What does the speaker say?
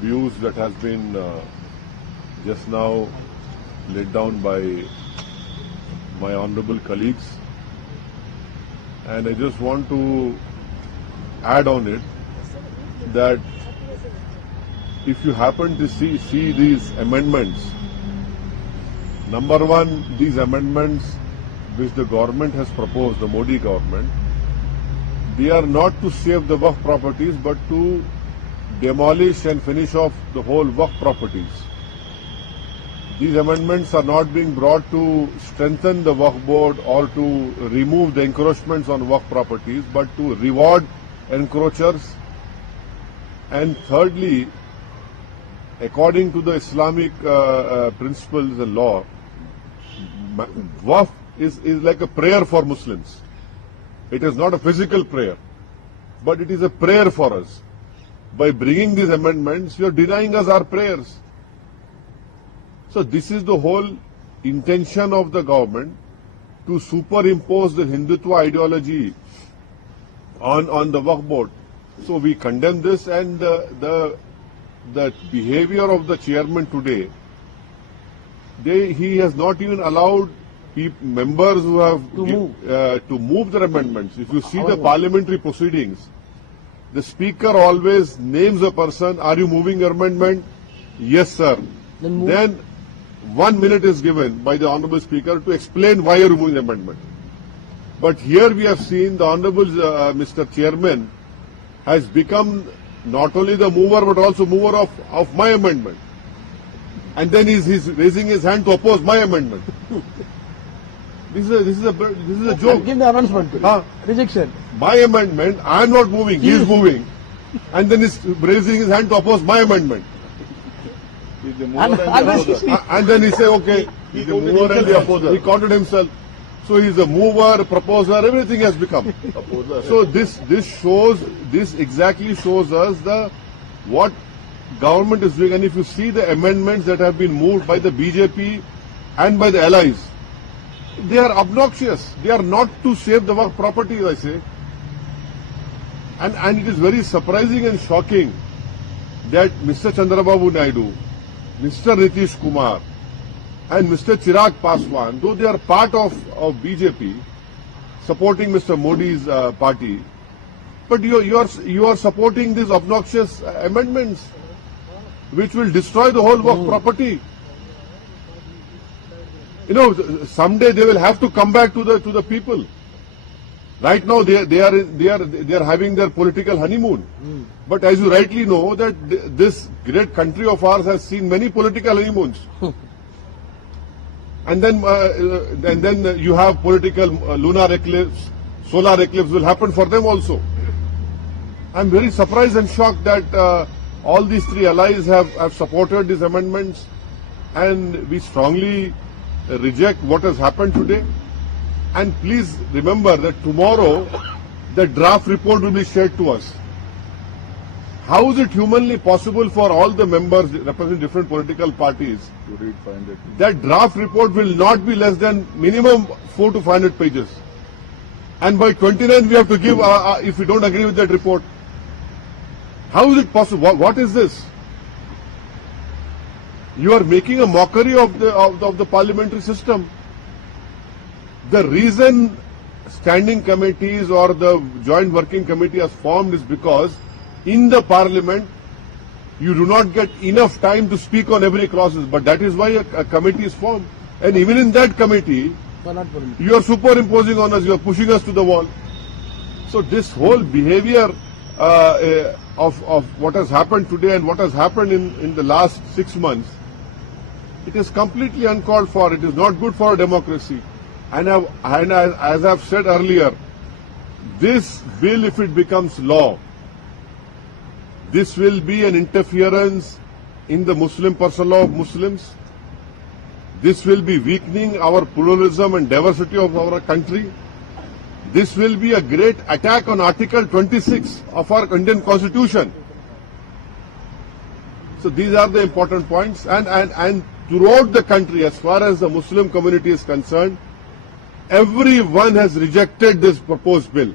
views that has been just now laid down by my honorable colleagues, and I just want to add on it that if you happen to see these amendments, number one, these amendments which the government has proposed, the Modi government, they are not to save the Waqf properties but to demolish and finish off the whole Waqf properties. These amendments are not being brought to strengthen the Waqf board or to remove the encroachments on Waqf properties, but to reward encroachers. And thirdly, according to the Islamic principles and law, Waqf is like a prayer for Muslims. It is not a physical prayer, but it is a prayer for us. By bringing these amendments, you are denying us our prayers. So this is the whole intention of the government, to superimpose the Hindutva ideology on the Waqf board. So we condemn this, and the behavior of the chairman today, he has not even allowed members who have to move their amendments. If you see the parliamentary proceedings, the speaker always names a person, are you moving your amendment? Yes, sir. Then 1 minute is given by the honorable speaker to explain why you are moving the amendment. But here we have seen the honorable Mr. Chairman has become not only the mover but also mover of my amendment. And then he's raising his hand to oppose my amendment. This is a joke. Give the announcement. Rejection. My amendment, I am not moving, he is moving. And then he's raising his hand to oppose my amendment. And then he say, okay, he's the mover and the opposer. He counted himself. So he's a mover, proposer, everything has become. So this exactly shows us what government is doing. And if you see the amendments that have been moved by the BJP and by the allies, they are obnoxious. They are not to save the Waqf properties, I say. And it is very surprising and shocking that Mr. Chandrababu Naidu, Mr. Nitish Kumar, and Mr. Chirag Paswan, though they are part of BJP, supporting Mr. Modi's party, but you are supporting these obnoxious amendments, which will destroy the whole Waqf property. You know, someday they will have to come back to the people. Right now they are having their political honeymoon. But as you rightly know, that this great country of ours has seen many political honeymoons. And then you have political lunar eclipse, solar eclipse will happen for them also. I'm very surprised and shocked that all these three allies have supported these amendments, and we strongly reject what has happened today. And please remember that tomorrow the draft report will be shared to us. How is it humanly possible for all the members representing different political parties to read 500 pages? That draft report will not be less than minimum 400 to 500 pages. And by 29th we have to give, if we don't agree with that report. How is it possible? What is this? You are making a mockery of the parliamentary system. The reason standing committees or the joint working committee has formed is because in the parliament you do not get enough time to speak on every clauses, but that is why a committee is formed. And even in that committee, you are superimposing on us, you are pushing us to the wall. So this whole behavior of what has happened today and what has happened in the last 6 months, it is completely uncalled for. It is not good for a democracy. And as I have said earlier, this bill, if it becomes law, this will be an interference in the Muslim personal law of Muslims. This will be weakening our pluralism and diversity of our country. This will be a great attack on Article 26 of our Indian Constitution. So these are the important points. And throughout the country, as far as the Muslim community is concerned, everyone has rejected this proposed bill.